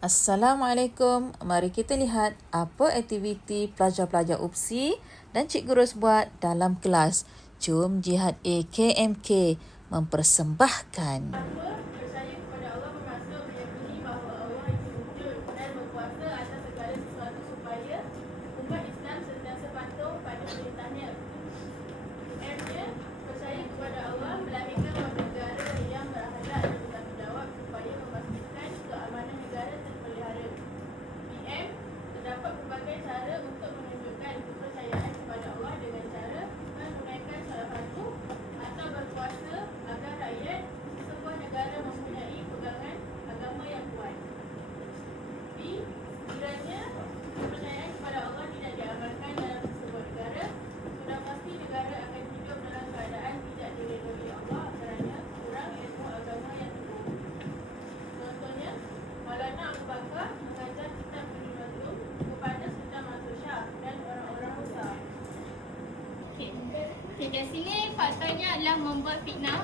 Assalamualaikum. Mari kita lihat apa aktiviti pelajar-pelajar UPSI dan Cikgu Ros buat dalam kelas. Jom Jihad AKMK mempersembahkan. Percaya kepada Allah bermaksud meyakini bahawa Allah itu wujud dan berkuasa atas segala sesuatu supaya umat Islam sentiasa patuh pada perintahnya. M-nya, percaya kepada Allah melahirkan warga negara yang berakhlak dan bertanggungjawab supaya memastikan keamanan negara terpelihara. PM, terdapat pelbagai cara untuk menunjukkan kepercayaan kepada Allah dengan cara menunaikan salah satu atau berkuasa agar rakyat sebuah negara mempunyai pegangan agama yang kuat. B. Sekiranya kepercayaan kepada Allah tidak diamalkan dalam sebuah negara, sudah pasti negara akan hidup dalam keadaan tidak diredai Allah kerana kurang ilmu agama yang tepat. Contohnya, Maulana Abu Bakar mengajar kitab Nurul kepada Sultan Mansur Shah dan orang-orang besar. Okey, kat sini faktanya adalah membuat fitnah.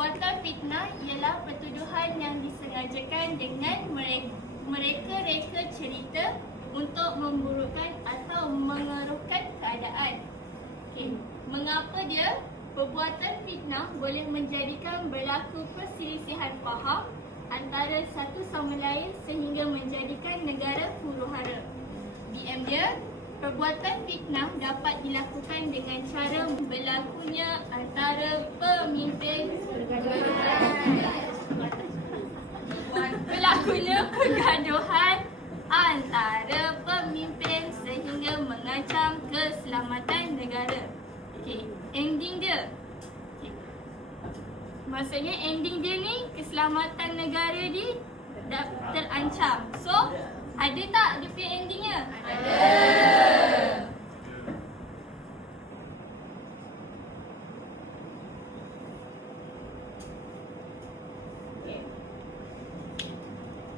Buatan fitnah ialah pertuduhan yang disengajakan dengan mereka reka cerita untuk memburukkan atau mengeruhkan keadaan. Okey, mengapa dia? Perbuatan fitnah boleh menjadikan berlaku perselisihan faham antara satu sama lain sehingga menjadikan negara huru-hara. BM dia, perbuatan fitnah dapat dilakukan dengan cara berlakunya antara pemimpin pergaduhan antara pemimpin sehingga mengancam keselamatan negara. Okey, ending dia. Okay. Maksudnya ending dia ni keselamatan negara dia terancam. So, ada tak dia punya endingnya? Ada.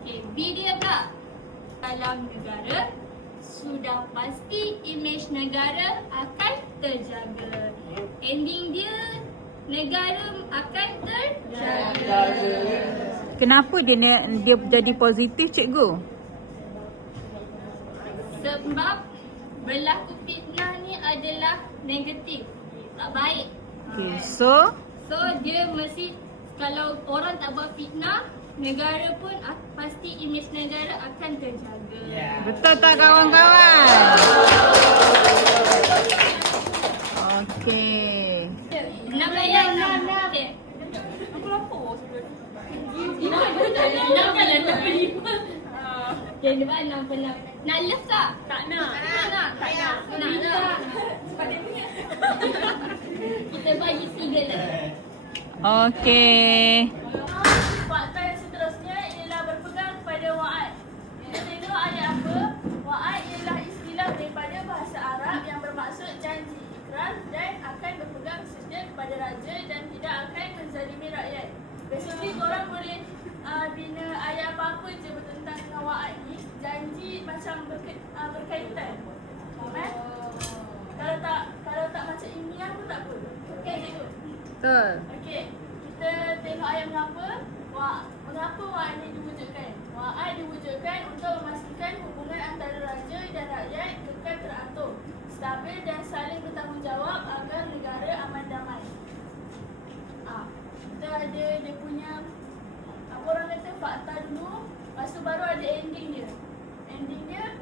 Okay, B dia pula. Dalam negara, sudah pasti imej negara akan terjaga. Ending dia, negara akan terjaga. Kenapa dia jadi positif, cikgu? Sebab berlaku fitnah ni adalah negatif, tak baik. Okay, so dia mesti, kalau orang tak buat fitnah, negara pun pasti imej negara akan terjaga. betul tak kawan-kawan? Okey. Nak bayar 6. Aku lapar Okay, dia buat 6 Nak love tak? Tak nak. Nak? Nak. Kita bagi 3 lah. Okey. Fakta yang seterusnya ialah berpegang kepada wa'ad. Kita tengok ayat apa? Wa'ad ialah istilah daripada bahasa Arab yang bermaksud janji, ikrar dan akan berpegang setia kepada raja dan tidak akan menzalimi rakyat. Basically korang boleh bina ayat apa-apa je bertentang dengan wa'ad ni, janji macam berkaitan. Kan? Kalau tak macam ilmiah pun tak apa. Okey cikgu. Betul. Okey, kita tengok ayat mengapa. Mengapa wa'ad ini diwujudkan? Wa'ad diwujudkan untuk memastikan hubungan antara raja dan rakyat kekal teratur, stabil dan saling bertanggungjawab agar negara aman damai. Kita ada dia punya, apa orang kata, fakta dulu, lepas tu baru ada ending dia. Ending dia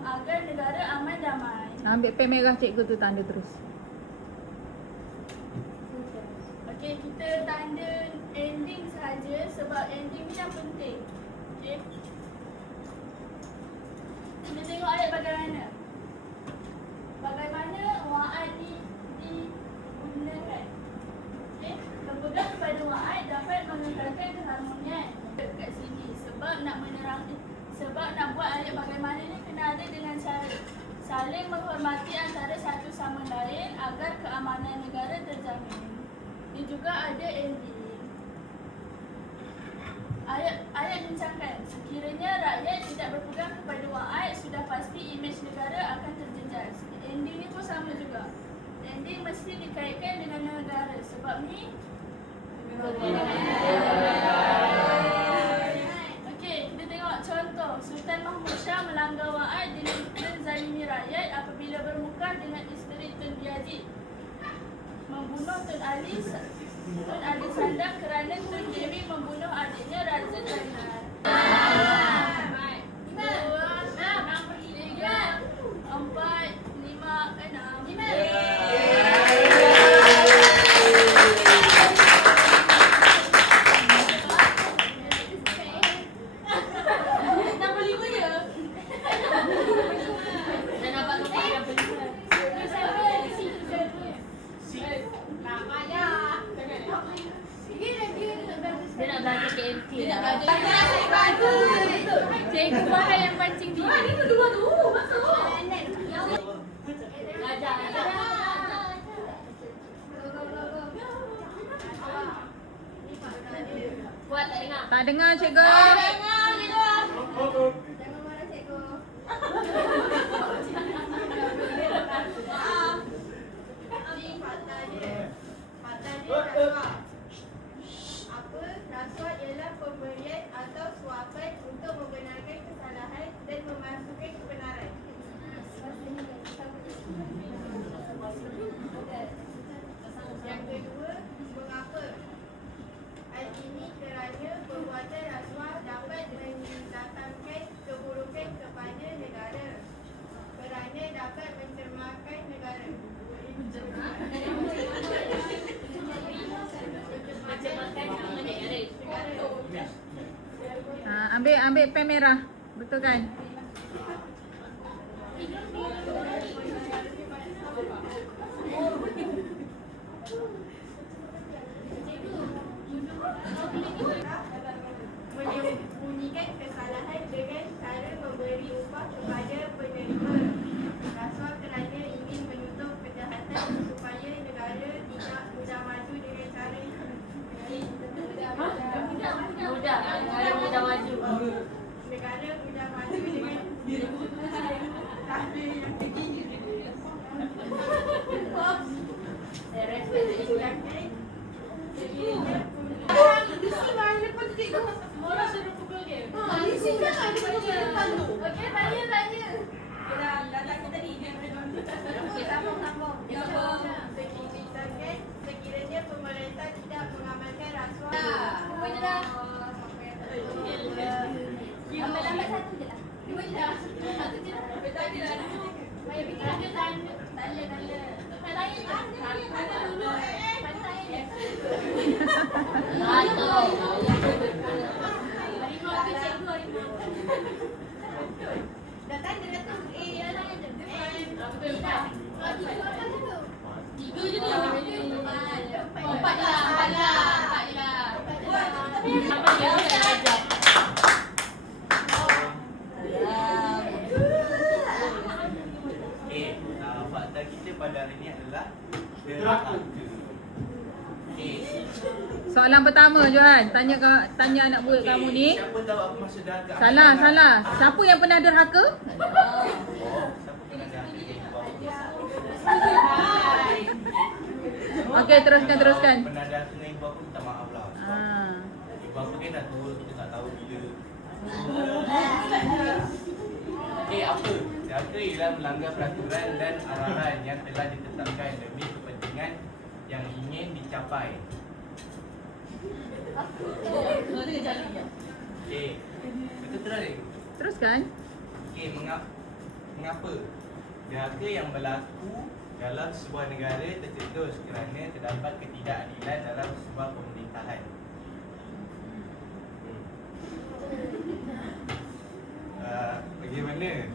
agar negara aman damai. Ambil pen merah cikgu tu, tanda terus. Okey, kita tanda ending sahaja sebab ending ni yang penting. Okey. Kita tengok ayat bagaimana. Bagaimana wa'ad digunakan. Okey, berpegang kepada wa'ad dapat mengekalkan keharmonian kat sini sebab nak buat ayat bagaimana ni kena ada dengan cara saling menghormati antara satu sama lain agar keamanan negara terjamin. Dia juga ada ending. Ayat bincangkan, sekiranya rakyat tidak berpegang kepada wa'ad, sudah pasti imej negara akan terjejas. Ending ni pun sama juga. Ending mesti dikaitkan dengan negara. Sebab ni Okey, kita tengok Sultan Mahmud Shah melanggar wa'ad dengan menzalimi rakyat apabila bermuka dengan isteri Tun Yazid. Membunuh Tun Ali Sandang kerana Tun Dewi membunuh adiknya Raja Zainal. 5, 4, 3, 4, 5, 6. Dia nak belajar KMK lah. Cikgu Farah yang pancing dia. Ini kedua tu. Masuk. Ajar. Buat tak dengar. Tak dengar cikgu. Rasuah ialah pemberian atau suapan untuk membenarkan kesalahan dan memasukkan kebenaran. Yang kedua, mengapa? Hal ini kerana perbuatan rasuah dapat mendatangkan keburukan kepada negara kerana dapat mencemarkan negara. Ambil pen merah. Betul kan? Menyembunyikan kesalahan dengan cara memberi upah kepada penerima rasuah kerana ingin menutup kejahatan supaya negara tidak mudah maju dengan cara Mudah maju. negara mudah maju dengan cara yang begini. Saya respect cikgu. Semua suruh pukul dia. Okey, tanya. Sekiranya pemerintah tidak mengamalkan rasuah. Lambat satu je lah. Dua je lah. Satu je lah. Bayar fikir ada tanda. Tanda dulu. Harimau tu cikgu harimau. Dah tanda dah tu. Betul tak? Tiga je tu. Empat je lah. Sampai dia tak ajar. Fakta kita pada hari ini adalah derhaka. Soalan pertama Johan, tanya anak budak kamu ni. Siapa tahu apa maksud derhaka? Salah. Siapa yang pernah derhaka? Siapa pernah derhaka? Okey, teruskan. Pernah derhaka dengan ibu aku, minta maaf lah. Ibu aku kan dah tua, kita tak tahu bila. Apa? Derhaka ialah melanggar peraturan dan arahan yang telah ditetapkan demi kepentingan yang ingin dicapai. Betul terus. Teruskan. Mengapa? Derhaka yang berlaku dalam sebuah negara tercetus kerana terdapat ketidakadilan dalam sebuah pemerintahan. Bagaimana?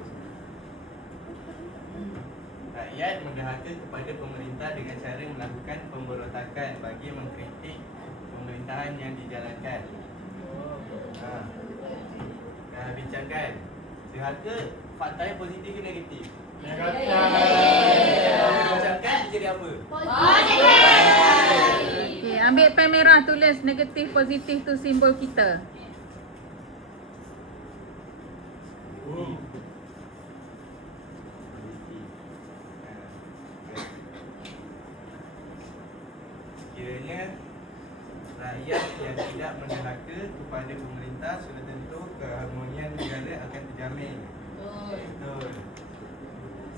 Rakyat menderhaka kepada pemerintah dengan cara melakukan pemberontakan bagi mengkritik pemerintahan yang dijalankan. Dah bincangkan. Derhaka faktanya positif ke negatif? Negatif. Bincangkan jadi apa? Okey, ambil pen merah, tulis negatif positif tu simbol kita. Kiranya rakyat yang tidak menderhaka kepada pemerintah sudah tentu keharmonian negara akan terjaga. Amin. Betul.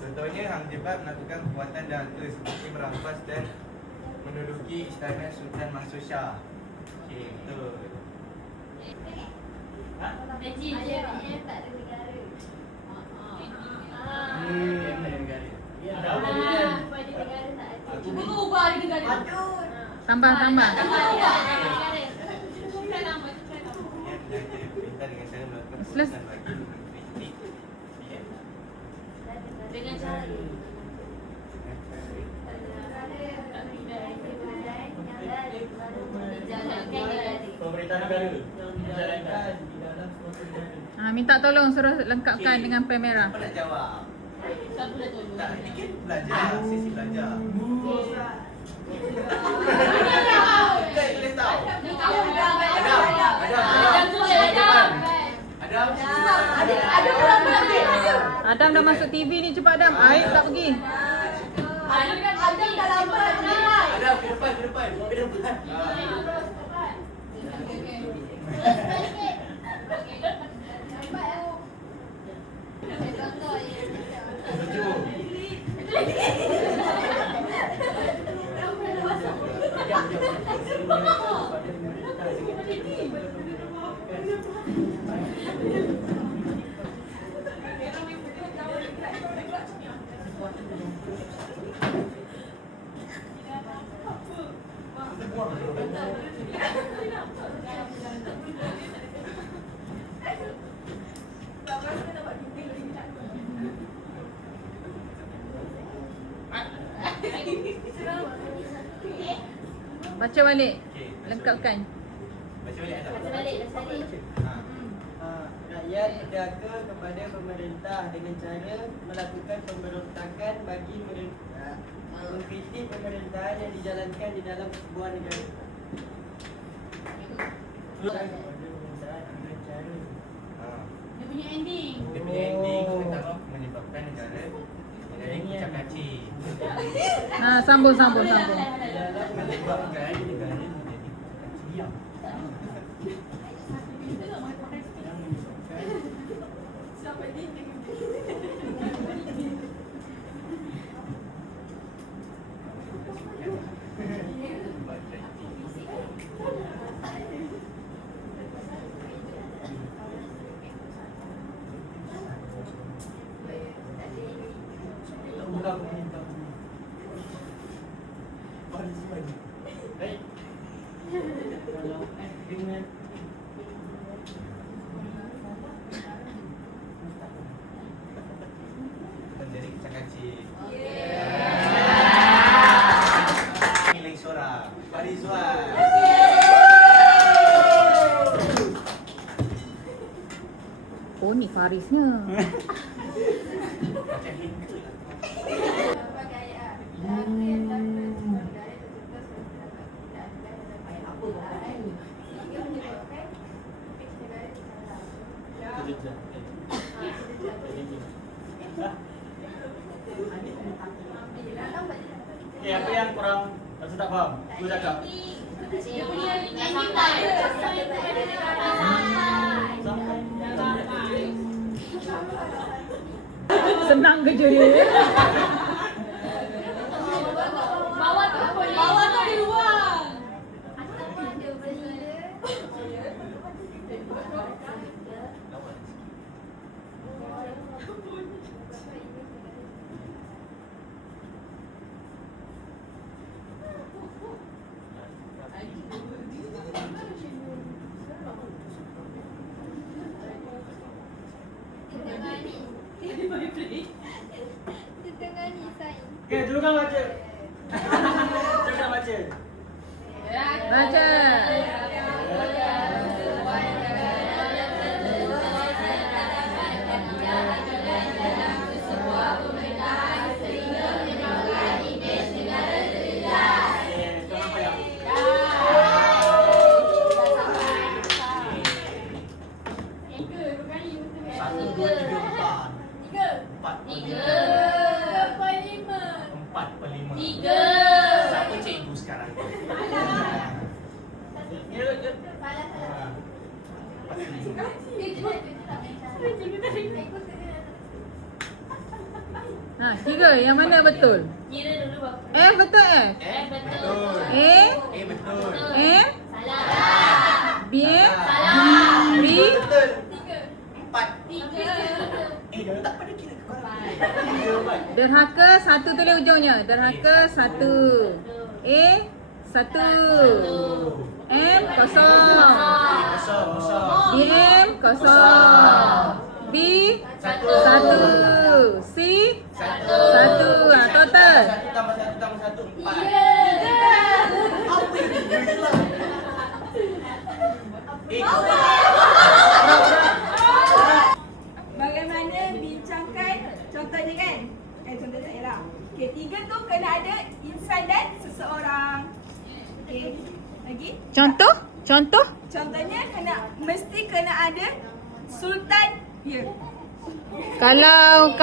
Contohnya Hang Jebat melakukan perbuatan derhaka seperti merampas dan menduduki istana Sultan Mansur Shah. Okey, betul. Regime tak ada negara. Negara. Pada negara tak ada. Cuba kau ubah di negara. Tambah. Tukar nama. Yang diperintah dengan cara melakukan Selesai. keputusan bagi mengkritik. Ya. Dengan cara Pemerintah negara yang dijalankan. Minta tolong suruh lengkapkan dengan pen merah. Apa nak jawab? siapa dah tolong? Tak, ini kan belajar, sesi belajar. Kita boleh tahu. Adam dah masuk TV ni, cepat Adam. Aib tak pergi. Adam, ke depan. Tujuh. Baca balik. Okey, Lengkapkan. Baca balik Adam. Ha. Rakyat berderhaka kepada pemerintah dengan cara melakukan pemberontakan bagi mengkritik pemerintahan yang dijalankan di dalam sebuah negara. Ha. Dia punya ending. Dia punya ending pertama menyebabkan negara menjadi kacau-kacir. Sambung. Menyebabkan negara menjadi kacau-kacir. Bukan pemerintah. Baik. Kalau dengan Menjadi kacau-kacir. Pilih suara Farizwan. Oh, ni Farisnya. Macam hingga lah. Okay, apa yang korang rasa tak faham? Aku cakap. Dia punya ending tak ada. Sampai pada negara. Senang kerja dia. Bawah tu boleh. Bawah tu ada ruang. Okay, dulu kan baca. Cakap baca. Baca. Satu, dua, tiga, empat. Tiga. 4/5. Tiga. Siapa cikgu sekarang? Salah. 4/5. Dia tak mention. Ha, kira yang mana betul? Kira dulu bapa. F betul F? Betul. A? A betul. M? B? B? Betul. Tiga. 4. Tiga. Tak pada kira korang. Derhaka satu tulis ujungnya. Derhaka satu. A? Satu. M? Kosong. Kosong. BM? Kosong. B? Satu. C? Satu. Ha, total. 1 tambah 1 tambah 1, 4. Apa yang tiga je lah? Bagaimana bincangkan contohnya kan? Contohnya ialah okey, tiga tu kena ada insan dan seseorang. Okey. Lagi? Contoh? Contoh? Contohnya mesti kena ada sultan. Ya. Kalau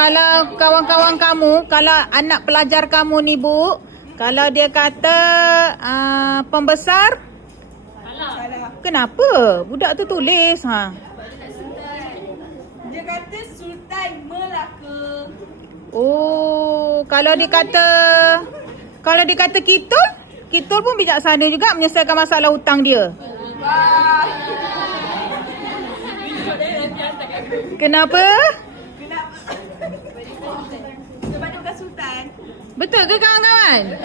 kawan-kawan kamu, kalau anak pelajar kamu ni Bu, kalau dia kata pembesar, Salah. kenapa? Budak tu tulis ha. Dia kata Sultan Melaka. Oh, kalau dia kata Kitul pun bijaksana juga menyelesaikan masalah hutang dia. Wah. Kenapa? Kenapa? Sebab dia bukan Sultan. Betul ke kawan-kawan?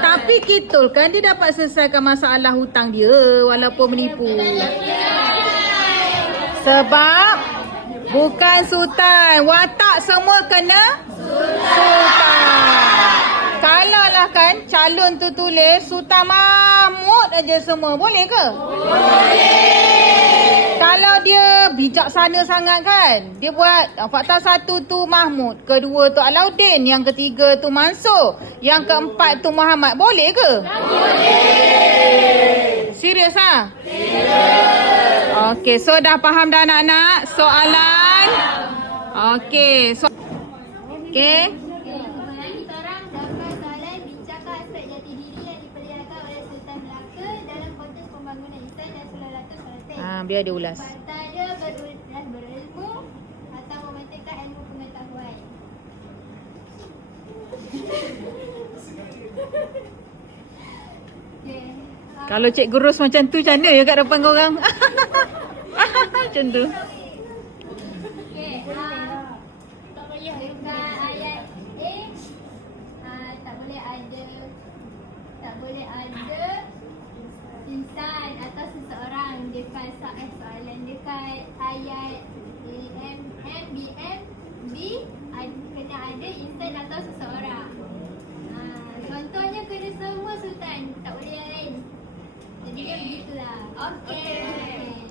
Tapi Kitul kan dia dapat selesaikan masalah hutang dia walaupun menipu. Sebab bukan Sultan. Watak semua kena Sultan. Kalau lah kan calon tu tulis Sultan Mahmud aja semua. Boleh ke? Boleh. Kalau dia bijaksana sangat kan, dia buat fakta 1 tu Mahmud, kedua tu Alauddin, yang ketiga tu Mansur, yang keempat tu Muhammad. Boleh ke? Boleh. Serius ah? Serius. Okey, so dah faham dah anak-anak soalan? Okey, okey. Kita orang dapat soalan bincangkan aspek jati diri yang diperlihatkan oleh Sultan Melaka dalam konteks pembangunan Islam dan Sulawesi Selatan. Biar dia ulas. Fakta dia berilmu atau mementingkan ilmu pengetahuan. Okay. Kalau Cikgu Ros macam tu, macam mana ya kat depan korang? Macam tu. Okey, tak payah bukan ayat A. Tak boleh ada insan atau seseorang dekat soalan dekat ayat M, B, M, B kena ada insan atau seseorang. Contohnya kena semua Sultan, tak boleh yang lain. Jadi dia begitulah. Okey.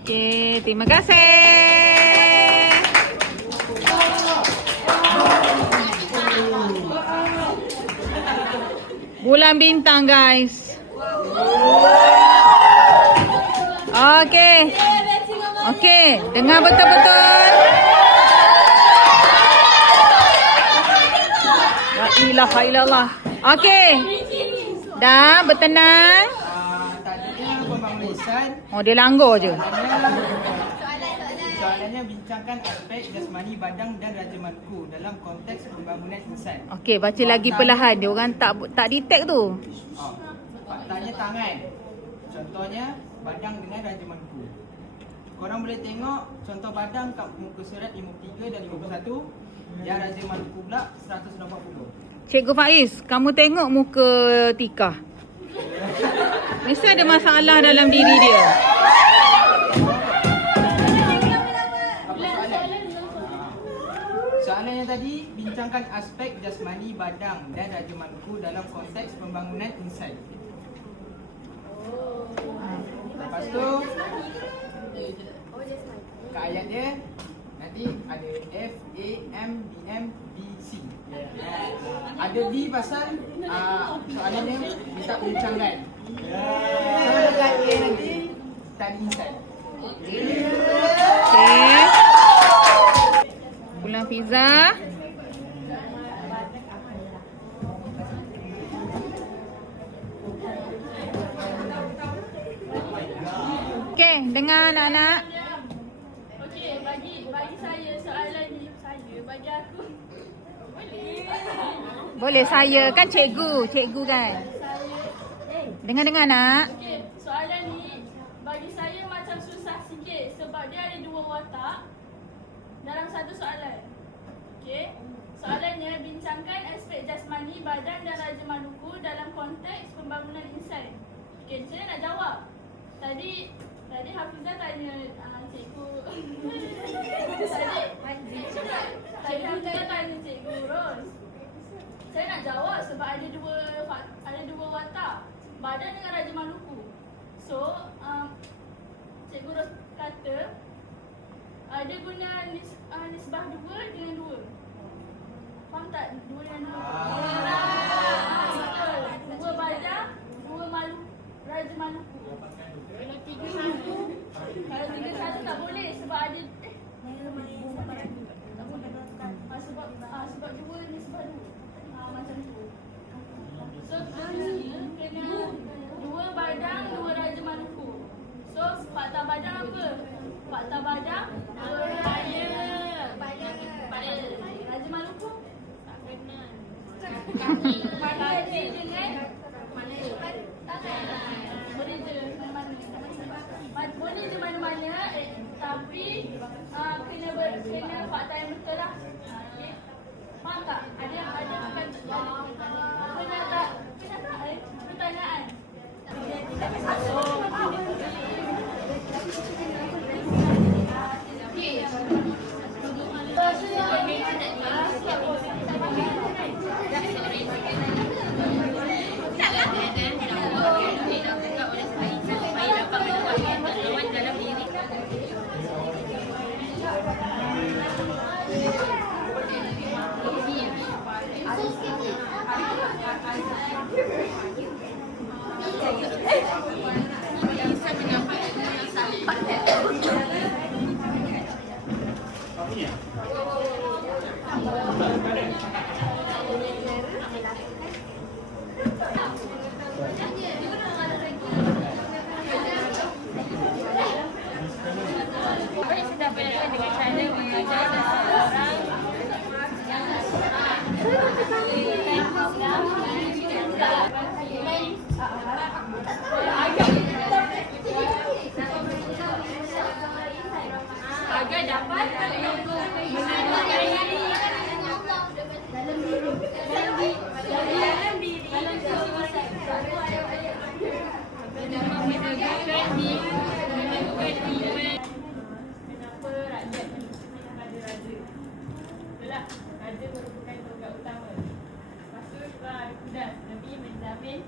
Okey, terima kasih. Bulan bintang guys. Okey. Okey, dengar betul-betul. La ilaha illallah. Okey. Dah bertenang. Tadinya pembangunan insan. Oh, dia langgar je. Soalannya bincangkan aspek jasmani badan dan rajamanku dalam konteks pembangunan insan. Okey, baca lagi perlahan. Dia orang tak detect tu. Faktanya tangan. Contohnya badan dengan rajamanku. Korang boleh tengok contoh badan kat muka surat 53 dan 51. Yang rajamanku pula 180. Cikgu Faiz, kamu tengok muka Tika. Mesti ada masalah dalam diri dia. Soalan yang tadi, bincangkan aspek jasmani badan dan rajamanku dalam konteks pembangunan insan. Lepas tu, kat ayat dia, nanti ada F, A, M, B, M, B, C. Ada B pasal soalan dia minta bincangkan. So dekat A nanti, tadi insan. Okey. Pulang Fiza. Okey, dengar anak-anak. Okey, bagi saya soalan ni bagi aku Boleh saya kan cikgu kan. Dengar nak. Okey, soalan ni bagi saya macam susah sikit sebab dia ada 2 watak dalam satu soalan. Okey. Soalannya, bincangkan aspek jasmani badan dan Raja Maluku dalam konteks pembangunan insan. Okey, saya nak jawab. Tadi Hafizah tanya cikgu. Tadi Hafizah tanya cikgu Ros. Saya nak jawab sebab ada dua watak, badan dengan Raja Maluku. So, cikgu Ros kata dia guna nisbah 2 dengan 2. Faham tak? 2 dengan 2. Betul. 2 badan, 2 Raja Maluku. Kalau 3-1 tak boleh sebab ada sebab 2 nisbah 2. Macam tu. So kena 2 badan, 2 Raja Maluku. So fakta badan apa? Fakta badan kepala. Raja Maluku tak kena. Kaki dengan mana? Tangan. Boleh je mana-mana. Boleh je mana-mana, tapi kena fakta yang betul lah. Okay. Faham tak? Ada bukan benar tak? Pertanyaan. Agar dapat kenapa rakyat menyukai pada raja? Itulah, raja merupakan tonggak utama. Lepas tu Qudas, Nabi menjamin